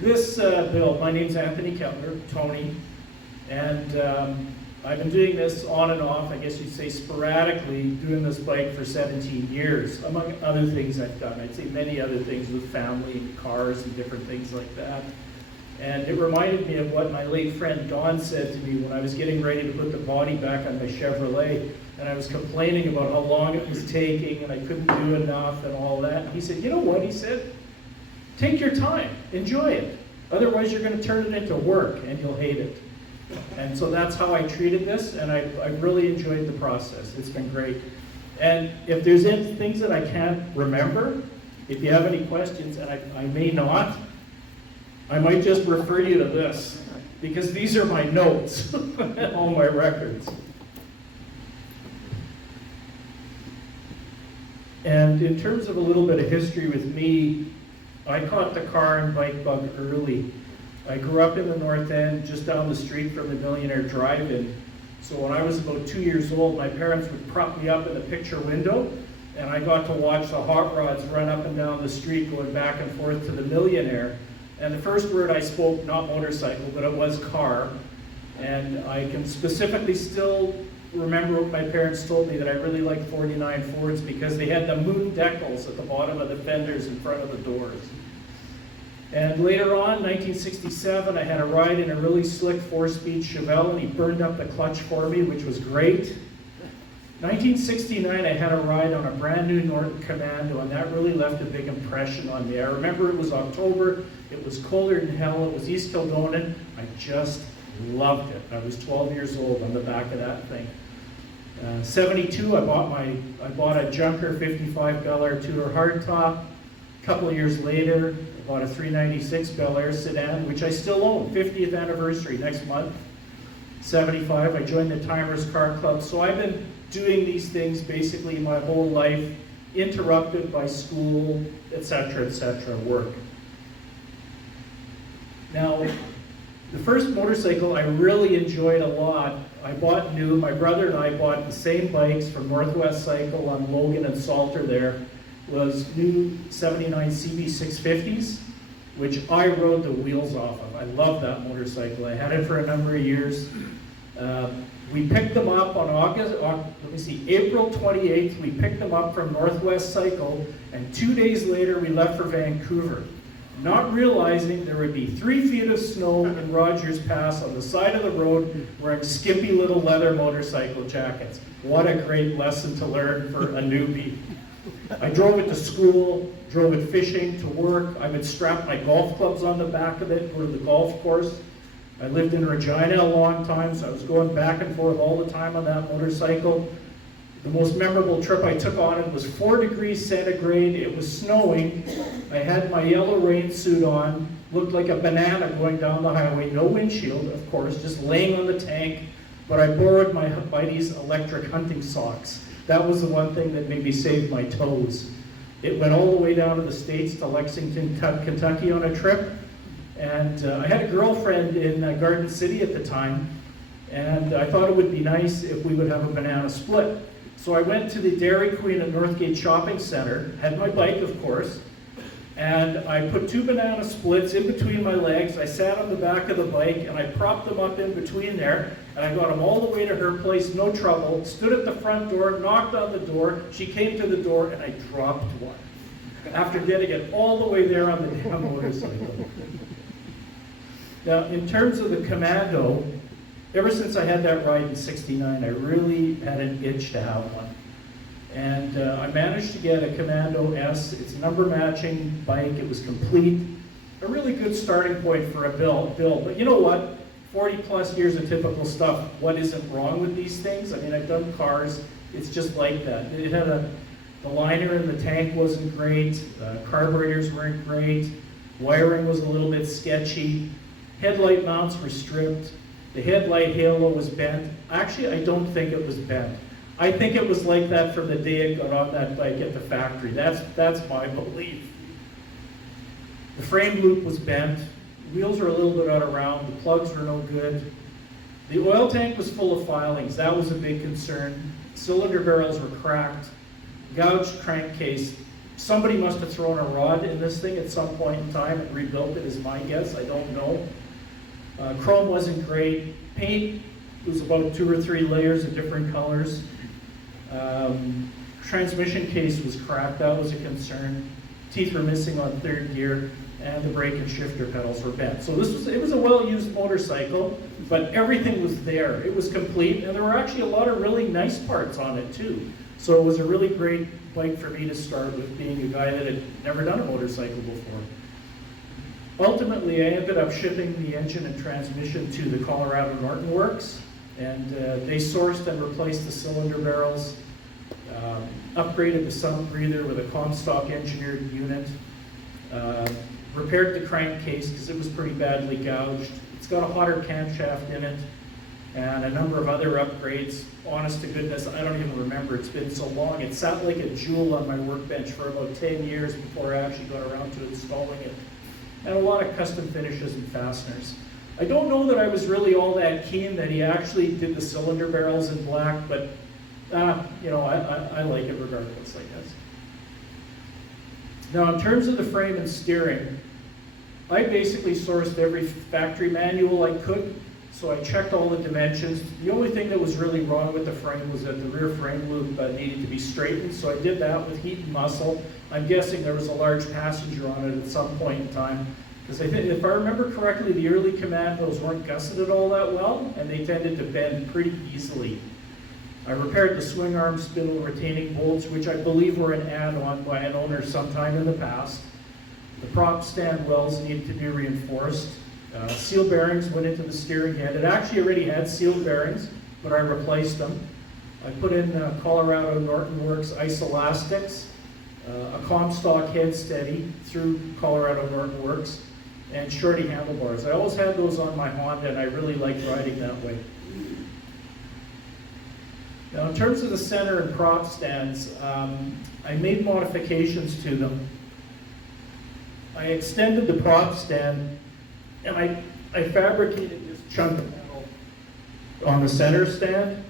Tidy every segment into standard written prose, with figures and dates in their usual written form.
This build, my name's Anthony Kettler, Tony, and I've been doing this on and off, I guess you'd say sporadically, doing this bike for 17 years, among other things I've done. I'd say many other things with family and cars and different things like that. And it reminded me of what my late friend Don said to me when I was getting ready to put the body back on my Chevrolet, and I was complaining about how long it was taking and I couldn't do enough and all that. And he said, you know what, he said, take your time, enjoy it. Otherwise you're going to turn it into work and you'll hate it. And so that's how I treated this, and I really enjoyed the process. It's been great. And if there's any things that I can't remember, if you have any questions, and I may not, I might just refer you to this, because these are my notes, all my records. And in terms of a little bit of history with me, I caught the car and bike bug early. I grew up in the North End, just down the street from the Millionaire Drive-In. So when I was about 2 years old, my parents would prop me up in the picture window, and I got to watch the hot rods run up and down the street going back and forth to the Millionaire. And the first word I spoke, not motorcycle, but it was car. And I can specifically still remember what my parents told me, that I really liked 49 Fords because they had the moon decals at the bottom of the fenders in front of the doors. And later on, 1967, I had a ride in a really slick 4-speed Chevelle, and he burned up the clutch for me, which was great. 1969, I had a ride on a brand new Norton Commando, and that really left a big impression on me. I remember it was October, it was colder than hell, it was East Kildonan. I just loved it. I was 12 years old on the back of that thing. 72, I bought a Junker 55 Bel Air Tudor hardtop. A couple of years later, I bought a 396 Bel Air sedan, which I still own, 50th anniversary next month. 75, I joined the Timers Car Club. So I've been doing these things basically my whole life, interrupted by school, etc., work. Now, the first motorcycle I really enjoyed a lot, I bought new. My brother and I bought the same bikes from Northwest Cycle on Logan and Salter there. Was new 79 CB650s, which I rode the wheels off of. I love that motorcycle. I had it for a number of years. We picked them up on April 28th, we picked them up from Northwest Cycle, and 2 days later we left for Vancouver, not realizing there would be 3 feet of snow in Rogers Pass on the side of the road wearing skimpy little leather motorcycle jackets. What a great lesson to learn for a newbie. I drove it to school, drove it fishing, to work. I would strap my golf clubs on the back of it, go to the golf course. I lived in Regina a long time, so I was going back and forth all the time on that motorcycle. The most memorable trip I took on it was 4 degrees centigrade. It was snowing. I had my yellow rain suit on, looked like a banana going down the highway. No windshield, of course, just laying on the tank. But I borrowed my buddy's electric hunting socks. That was the one thing that maybe saved my toes. It went all the way down to the States, to Lexington, Kentucky on a trip. And I had a girlfriend in Garden City at the time, and I thought it would be nice if we would have a banana split. So I went to the Dairy Queen at Northgate Shopping Center, had my bike, of course, and I put 2 banana splits in between my legs. I sat on the back of the bike, and I propped them up in between there, and I got them all the way to her place, no trouble, stood at the front door, knocked on the door, she came to the door, and I dropped one, after getting it all the way there on the damn motorcycle. Now, in terms of the Commando, ever since I had that ride in '69, I really had an itch to have one. And I managed to get a Commando S. It's a number matching bike. It was complete. A really good starting point for a build. But you know what? 40 plus years of typical stuff. What isn't wrong with these things? I mean, I've done cars. It's just like that. It had the liner in the tank wasn't great. Carburetors weren't great. Wiring was a little bit sketchy. Headlight mounts were stripped. The headlight halo was bent. Actually, I don't think it was bent. I think it was like that from the day it got on that bike at the factory. That's my belief. The frame loop was bent. Wheels were a little bit out of round. The plugs were no good. The oil tank was full of filings. That was a big concern. Cylinder barrels were cracked. Gouged crankcase. Somebody must have thrown a rod in this thing at some point in time and rebuilt it, is my guess. I don't know. Chrome wasn't great. Paint was about 2 or 3 layers of different colors. Transmission case was cracked. That was a concern. Teeth were missing on 3rd gear, and the brake and shifter pedals were bent. So it was a well-used motorcycle, but everything was there. It was complete, and there were actually a lot of really nice parts on it too. So it was a really great bike for me to start with, being a guy that had never done a motorcycle before. Ultimately, I ended up shipping the engine and transmission to the Colorado Norton Works, and they sourced and replaced the cylinder barrels, upgraded the sump breather with a Comstock engineered unit, repaired the crankcase because it was pretty badly gouged. It's got a hotter camshaft in it, and a number of other upgrades. Honest to goodness, I don't even remember. It's been so long. It sat like a jewel on my workbench for about 10 years before I actually got around to installing it. And a lot of custom finishes and fasteners. I don't know that I was really all that keen that he actually did the cylinder barrels in black, but you know, I like it regardless, I guess. Now, in terms of the frame and steering, I basically sourced every factory manual I could. So I checked all the dimensions. The only thing that was really wrong with the frame was that the rear frame loop needed to be straightened, so I did that with heat and muscle. I'm guessing there was a large passenger on it at some point in time, because I think, if I remember correctly, the early Commandos weren't gusseted all that well, and they tended to bend pretty easily. I repaired the swing arm spindle retaining bolts, which I believe were an add-on by an owner sometime in the past. The prop stand wells needed to be reinforced. Seal bearings went into the steering head. It actually already had sealed bearings, but I replaced them. I put in Colorado Norton Works ice-elastics, a Comstock head steady through Colorado Norton Works, and shorty handlebars. I always had those on my Honda, and I really liked riding that way. Now, in terms of the center and prop stands, I made modifications to them. I extended the prop stand, and I fabricated this chunk of metal on the center stand.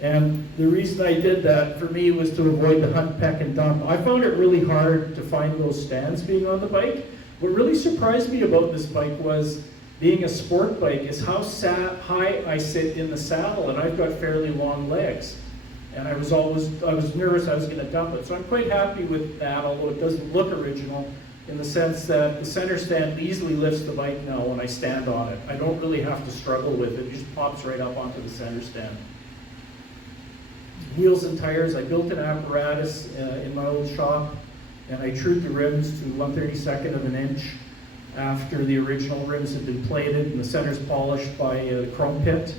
And the reason I did that, for me, was to avoid the hunt, peck, and dump. I found it really hard to find those stands being on the bike. What really surprised me about this bike was, being a sport bike, is how high I sit in the saddle, and I've got fairly long legs. And I was nervous I was going to dump it. So I'm quite happy with that, although it doesn't look original, in the sense that the center stand easily lifts the bike now when I stand on it. I don't really have to struggle with it. It just pops right up onto the center stand. Wheels and tires, I built an apparatus in my old shop, and I trued the rims to 1/32 of an inch after the original rims had been plated, and the center's polished by the chrome pit.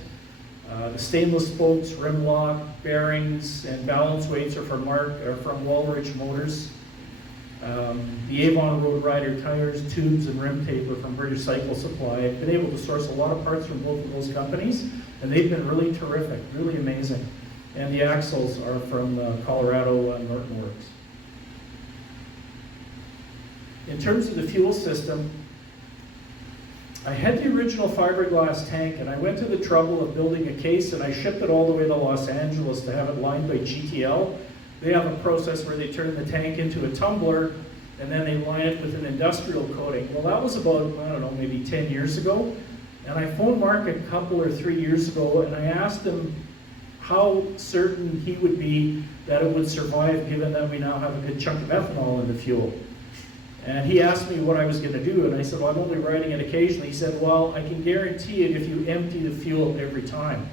The stainless spokes, rim lock, bearings, and balance weights are from Walrich Motors. The Avon Road Rider tires, tubes, and rim tape are from British Cycle Supply. I've been able to source a lot of parts from both of those companies, and they've been really terrific, really amazing. And the axles are from Colorado Norton Works. In terms of the fuel system, I had the original fiberglass tank, and I went to the trouble of building a case, and I shipped it all the way to Los Angeles to have it lined by GTL. They have a process where they turn the tank into a tumbler, and then they line it with an industrial coating. Well, that was about, I don't know, maybe 10 years ago. And I phoned Mark a couple or 3 years ago, and I asked him how certain he would be that it would survive, given that we now have a good chunk of ethanol in the fuel. And he asked me what I was going to do, and I said, well, I'm only riding it occasionally. He said, well, I can guarantee it if you empty the fuel every time.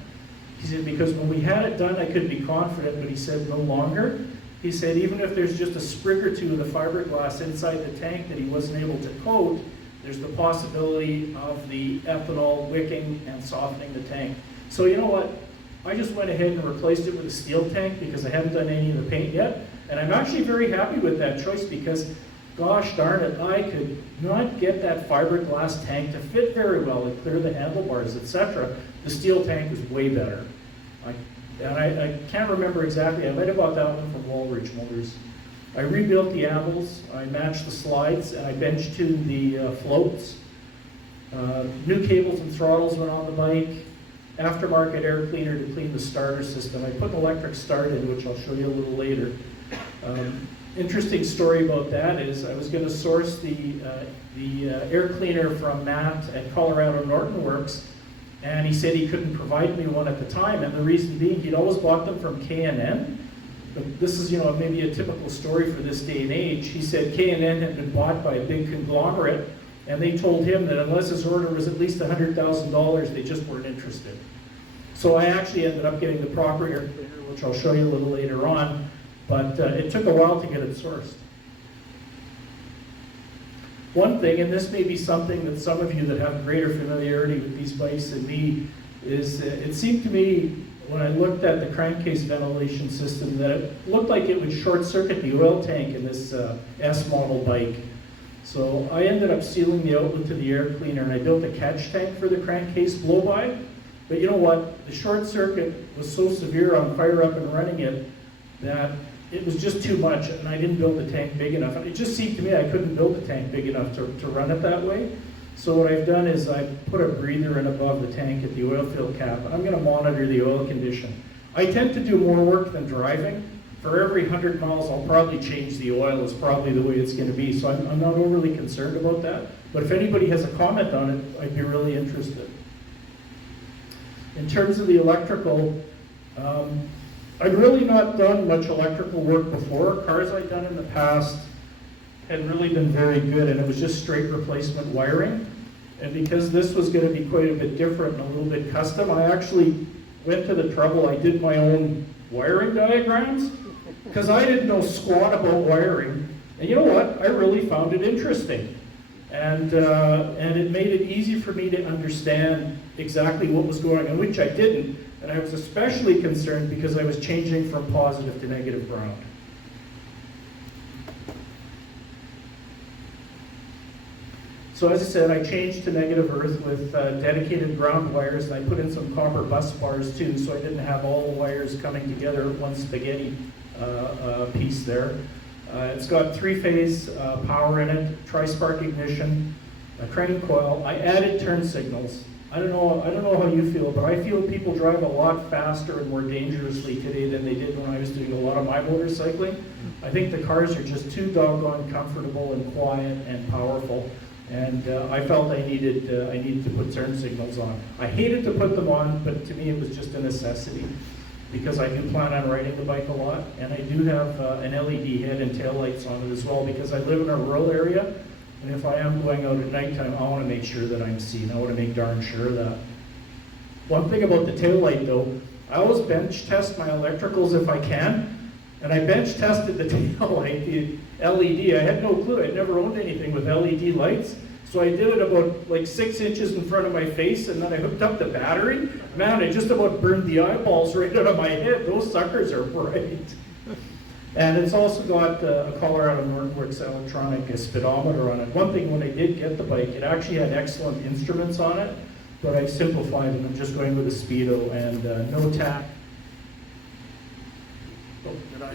He said, because when we had it done, I could be confident, but he said, no longer. He said, even if there's just a sprig or two of the fiberglass inside the tank that he wasn't able to coat, there's the possibility of the ethanol wicking and softening the tank. So you know what? I just went ahead and replaced it with a steel tank because I haven't done any of the paint yet. And I'm actually very happy with that choice because, gosh darn it, I could not get that fiberglass tank to fit very well and clear the handlebars, etc. The steel tank is way better. I can't remember exactly. I might have bought that one from Walrich Motors. I rebuilt the ambles, I matched the slides, and I bench tuned the floats. New cables and throttles went on the bike. Aftermarket air cleaner to clean the starter system. I put an electric start in, which I'll show you a little later. Interesting story about that is I was going to source the air cleaner from Matt at Colorado Norton Works, and he said he couldn't provide me one at the time, and the reason being he'd always bought them from K&N. But this is, maybe a typical story for this day and age. He said K&N had been bought by a big conglomerate, and they told him that unless his order was at least $100,000, they just weren't interested. So I actually ended up getting the proper air cleaner, which I'll show you a little later on, but it took a while to get it sourced. One thing, and this may be something that some of you that have greater familiarity with these bikes than me, is it seemed to me when I looked at the crankcase ventilation system that it looked like it would short circuit the oil tank in this S model bike. So I ended up sealing the outlet to the air cleaner, and I built a catch tank for the crankcase blow-by. But you know what? The short circuit was so severe on fire up and running it that it was just too much, and I didn't build the tank big enough. It just seemed to me I couldn't build the tank big enough to run it that way. So what I've done is I put a breather in above the tank at the oil fill cap. I'm going to monitor the oil condition. I tend to do more work than driving. For every 100 miles, I'll probably change the oil. Is probably the way it's going to be. So I'm not overly concerned about that. But if anybody has a comment on it, I'd be really interested. In terms of the electrical, I'd really not done much electrical work before. Cars I'd done in the past had really been very good, and it was just straight replacement wiring. And because this was going to be quite a bit different and a little bit custom, I actually went to the trouble, I did my own wiring diagrams, because I didn't know squat about wiring. And you know what? I really found it interesting. And it made it easy for me to understand exactly what was going on, which I didn't. And I was especially concerned because I was changing from positive to negative ground. So as I said, I changed to negative earth with dedicated ground wires, and I put in some copper bus bars too, so I didn't have all the wires coming together at one spaghetti piece there. It's got 3-phase power in it, tri-spark ignition, a crank coil. I added turn signals. I don't know how you feel, but I feel people drive a lot faster and more dangerously today than they did when I was doing a lot of my motorcycling. I think the cars are just too doggone comfortable and quiet and powerful. And I felt I needed to put turn signals on. I hated to put them on, but to me it was just a necessity because I do plan on riding the bike a lot, and I do have an LED head and tail lights on it as well because I live in a rural area, and if I am going out at nighttime, I want to make sure that I'm seen. I want to make darn sure of that. One thing about the tail light though, I always bench test my electricals if I can, and I bench tested the tail light, the LED. I had no clue. I'd never owned anything with LED lights. So I did it about like 6 inches in front of my face, and then I hooked up the battery. Man, it just about burned the eyeballs right out of my head. Those suckers are bright. And it's also got a Colorado Norton Works electronic speedometer on it. One thing, when I did get the bike, it actually had excellent instruments on it, but I simplified it. I'm just going with a speedo and no tach. Oh, did I?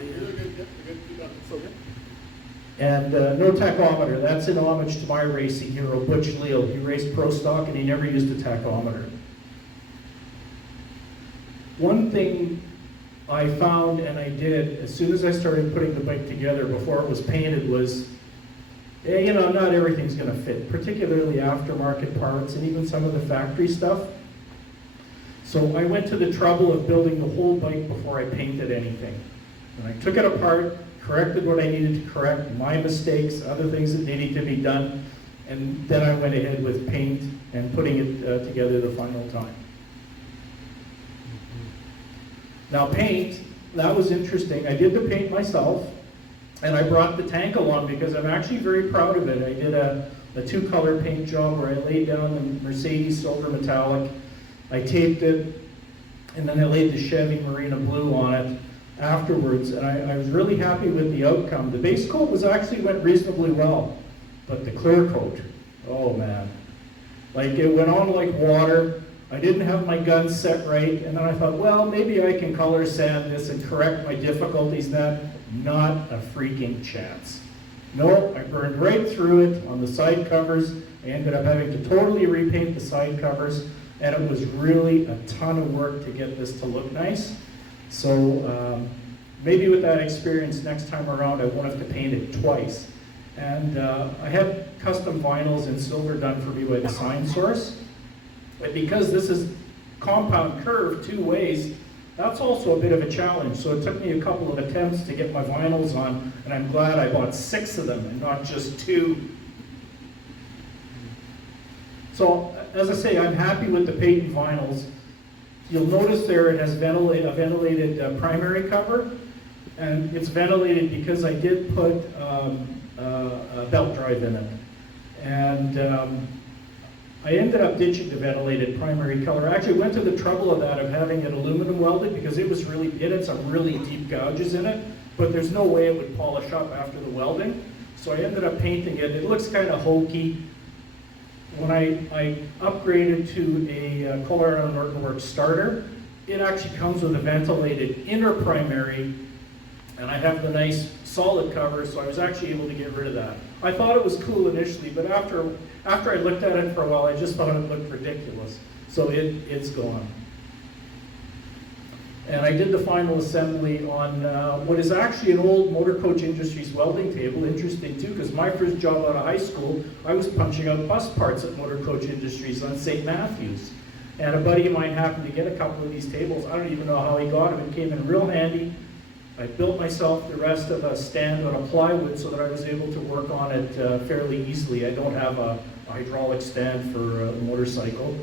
And no tachometer. That's in homage to my racing hero, Butch Leal. He raced pro stock and he never used a tachometer. One thing I found, and I did, as soon as I started putting the bike together before it was painted, was, not everything's going to fit, particularly aftermarket parts and even some of the factory stuff. So I went to the trouble of building the whole bike before I painted anything. And I took it apart, corrected what I needed to correct, my mistakes, other things that needed to be done, and then I went ahead with paint and putting it together the final time. Now paint, that was interesting. I did the paint myself, and I brought the tank along because I'm actually very proud of it. I did a 2-color paint job where I laid down the Mercedes silver metallic, I taped it, and then I laid the Chevy Marina blue on it afterwards, and I was really happy with the outcome. The base coat went reasonably well, but the clear coat, oh man. Like, it went on like water. I didn't have my guns set right, and then I thought, well, maybe I can color sand this and correct my difficulties. Not a freaking chance. No, I burned right through it on the side covers. I ended up having to totally repaint the side covers, and it was really a ton of work to get this to look nice. So maybe with that experience next time around I won't have to paint it twice. And I had custom vinyls in silver done for me by Design Source. But because this is compound curve two ways, that's also a bit of a challenge. So it took me a couple of attempts to get my vinyls on, and I'm glad I bought 6 of them and not just 2. So, as I say, I'm happy with the patent vinyls. You'll notice there it has a ventilated primary cover, and it's ventilated because I did put a belt drive in it. And I ended up ditching the ventilated primary color. I actually went to the trouble of having it aluminum welded because it had some really deep gouges in it, but there's no way it would polish up after the welding. So I ended up painting it. It looks kind of hokey. When I upgraded to a Colorado Norton Works starter, it actually comes with a ventilated inner primary, and I have the nice solid cover, so I was actually able to get rid of that. I thought it was cool initially, but after I looked at it for a while, I just thought it looked ridiculous. So it's gone. And I did the final assembly on what is actually an old Motor Coach Industries welding table. Interesting too, because my first job out of high school, I was punching out bus parts at Motor Coach Industries on St. Matthews. And a buddy of mine happened to get a couple of these tables. I don't even know how he got them. It came in real handy. I built myself the rest of a stand on a plywood so that I was able to work on it fairly easily. I don't have a hydraulic stand for a motorcycle.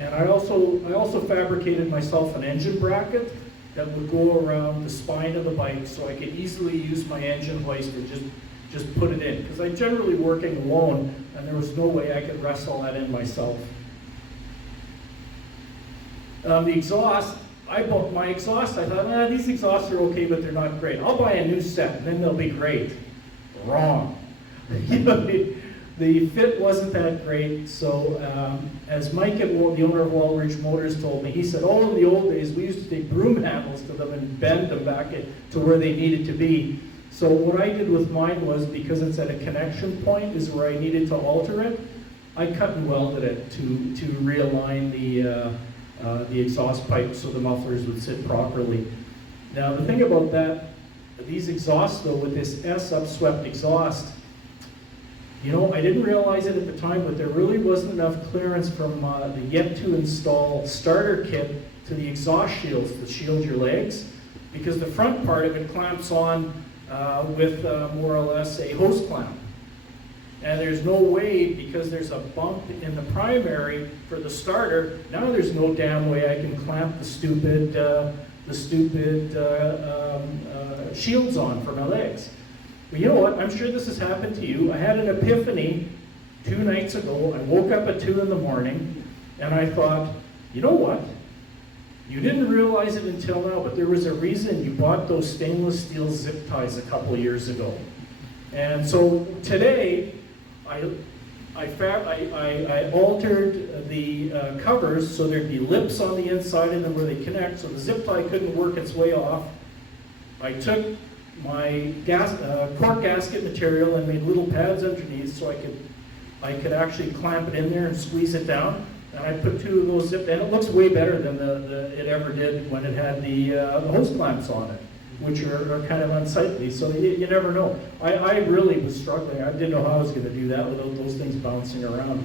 And I also fabricated myself an engine bracket that would go around the spine of the bike so I could easily use my engine hoist and just put it in. Because I'm generally working alone and there was no way I could wrestle that in myself. The exhaust, I bought my exhaust. I thought, these exhausts are okay, but they're not great. I'll buy a new set, and then they'll be great. Wrong. The fit wasn't that great, so as Mike, the owner of Walridge Motors, told me, he said, in the old days, we used to take broom handles to them and bend them back to where they needed to be. So what I did with mine was, because it's at a connection point, is where I needed to alter it, I cut and welded it to realign the exhaust pipe so the mufflers would sit properly. Now the thing about these exhausts though, with this S upswept exhaust, I didn't realize it at the time, but there really wasn't enough clearance from the yet to install starter kit to the exhaust shields to shield your legs, because the front part of it clamps on with more or less a hose clamp. And there's no way, because there's a bump in the primary for the starter, now there's no damn way I can clamp the stupid shields on for my legs. But you know what, I'm sure this has happened to you. I had an epiphany 2 nights ago. I woke up at 2 in the morning and I thought, you know what? You didn't realize it until now, but there was a reason you bought those stainless steel zip ties a couple of years ago. And so today, I altered the covers so there'd be lips on the inside and then where they connect, so the zip tie couldn't work its way off. I took my cork gasket material and made little pads underneath so I could actually clamp it in there and squeeze it down. And I put 2 of those zip, and it looks way better than it ever did when it had the hose clamps on it, which are kind of unsightly, so you never know. I really was struggling. I didn't know how I was going to do that without those things bouncing around.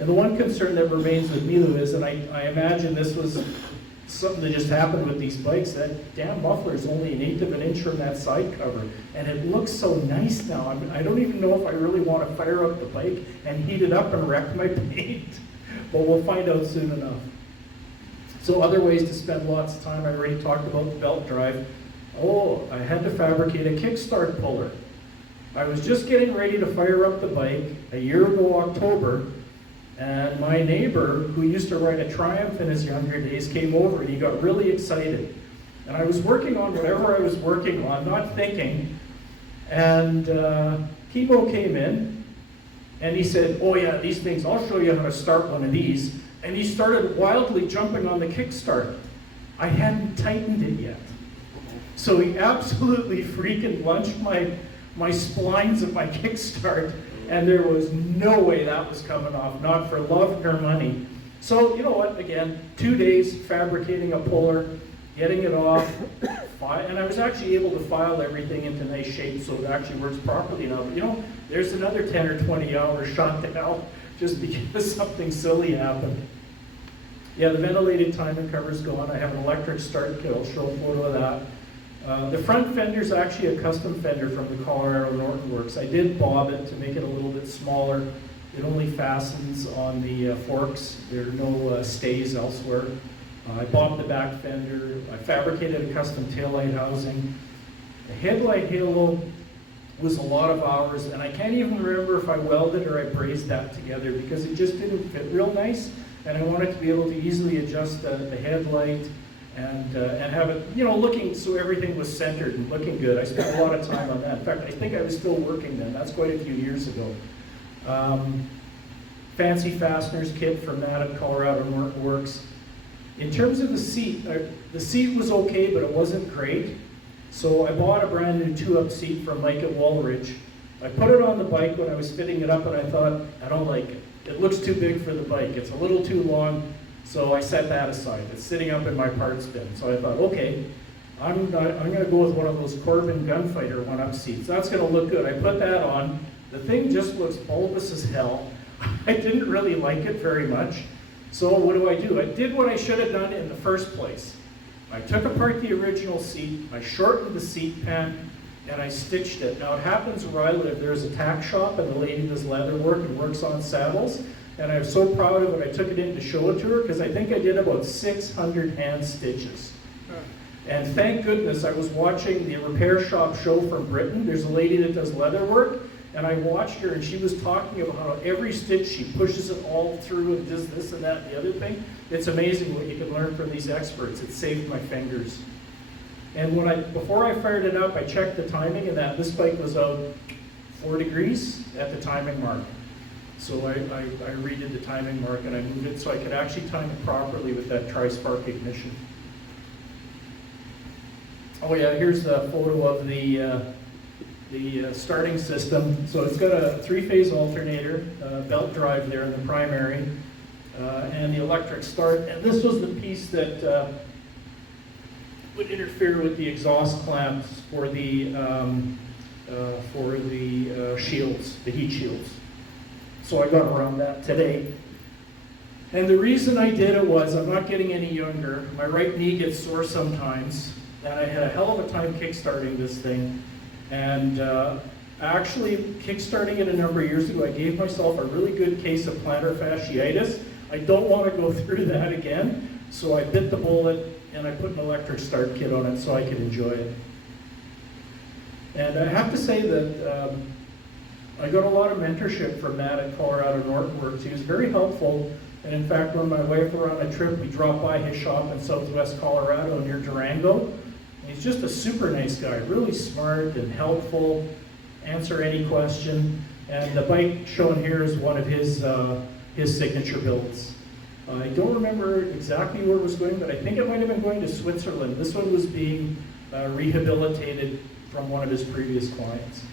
And the one concern that remains with me, though, is that I imagine this was something that just happened with these bikes. That damn muffler is only 1/8 of an inch from that side cover, and it looks so nice now. I don't even know if I really want to fire up the bike and heat it up and wreck my paint, but we'll find out soon enough. So other ways to spend lots of time, I already talked about the belt drive. I had to fabricate a kickstart puller. I was just getting ready to fire up the bike a year ago, October, and my neighbor, who used to ride a Triumph in his younger days, came over and he got really excited. And I was working on whatever I was working on, not thinking, and Kibo came in and he said, "Oh yeah, these things, I'll show you how to start one of these." And he started wildly jumping on the kickstart. I hadn't tightened it yet. So he absolutely freaking lunched my splines of my kickstart, and there was no way that was coming off, not for love nor money. So, you know what, again, 2 days fabricating a puller, getting it off, and I was actually able to file everything into nice shape so it actually works properly now. But you know, there's another 10 or 20 hours shot to hell just because something silly happened. Yeah, the ventilated timing cover's gone. I have an electric start kit. I'll show a photo of that. The front fender's actually a custom fender from the Colorado Norton Works. I did bob it to make it a little bit smaller. It only fastens on the forks. There are no stays elsewhere. I bobbed the back fender. I fabricated a custom taillight housing. The headlight halo was a lot of hours, and I can't even remember if I welded or I brazed that together because it just didn't fit real nice, and I wanted to be able to easily adjust the headlight and have it, you know, looking so everything was centered and looking good. I spent a lot of time on that. In fact, I think I was still working then. That's quite a few years ago. Fancy fasteners kit from that at Colorado Norton Works. In terms of the seat was okay, but it wasn't great. So I bought a brand new 2-up seat from Mike at Walridge. I put it on the bike when I was fitting it up, and I thought, I don't like it. It looks too big for the bike. It's a little too long, so I set that aside. It's sitting up in my parts bin. So I thought, okay, I'm going to go with one of those Corbin Gunfighter 1-up seats. That's going to look good. I put that on. The thing just looks bulbous as hell. I didn't really like it very much. So what do? I did what I should have done in the first place. I took apart the original seat, I shortened the seat pan, and I stitched it. Now it happens where I live, there's a tack shop and the lady does leather work and works on saddles. And I'm so proud of it, I took it in to show it to her because I think I did about 600 hand stitches. And thank goodness I was watching the repair shop show from Britain. There's a lady that does leather work, and I watched her and she was talking about how every stitch she pushes it all through and does this and that and the other thing. It's amazing what you can learn from these experts. It saved my fingers. And before I fired it up, I checked the timing, and this bike was out 4 degrees at the timing mark. So I redid the timing mark and I moved it so I could actually time it properly with that tri-spark ignition. Oh yeah, here's the photo of the starting system. So it's got a 3-phase alternator, belt drive there in the primary, and the electric start. And this was the piece that would interfere with the exhaust clamps for the shields, the heat shields. So I got around that today. And the reason I did it was I'm not getting any younger. My right knee gets sore sometimes, and I had a hell of a time kickstarting this thing. And actually, kickstarting it a number of years ago, I gave myself a really good case of plantar fasciitis. I don't want to go through that again, so I bit the bullet and I put an electric start kit on it so I could enjoy it. And I have to say that I got a lot of mentorship from Matt at Colorado Norton Works. He was very helpful, and in fact, when my wife were on a trip, we dropped by his shop in southwest Colorado near Durango. And he's just a super nice guy, really smart and helpful, answer any question. And the bike shown here is one of his signature builds. I don't remember exactly where it was going, but I think it might have been going to Switzerland. This one was being rehabilitated from one of his previous clients.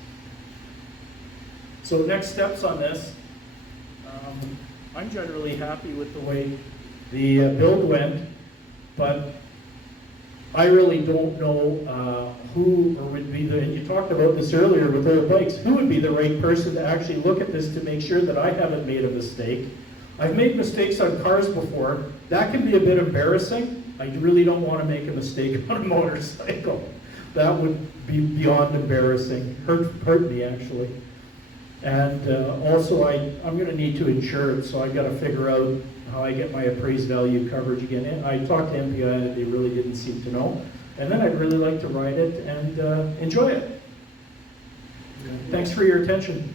So next steps on this, I'm generally happy with the way the build went, but I really don't know who or would be and you talked about this earlier with other bikes, who would be the right person to actually look at this to make sure that I haven't made a mistake. I've made mistakes on cars before. That can be a bit embarrassing. I really don't want to make a mistake on a motorcycle. That would be beyond embarrassing, hurt me actually. And also I'm going to need to insure it, so I've got to figure out how I get my appraised value coverage again. And I talked to MPI and they really didn't seem to know. And then I'd really like to ride it and enjoy it. Thanks for your attention.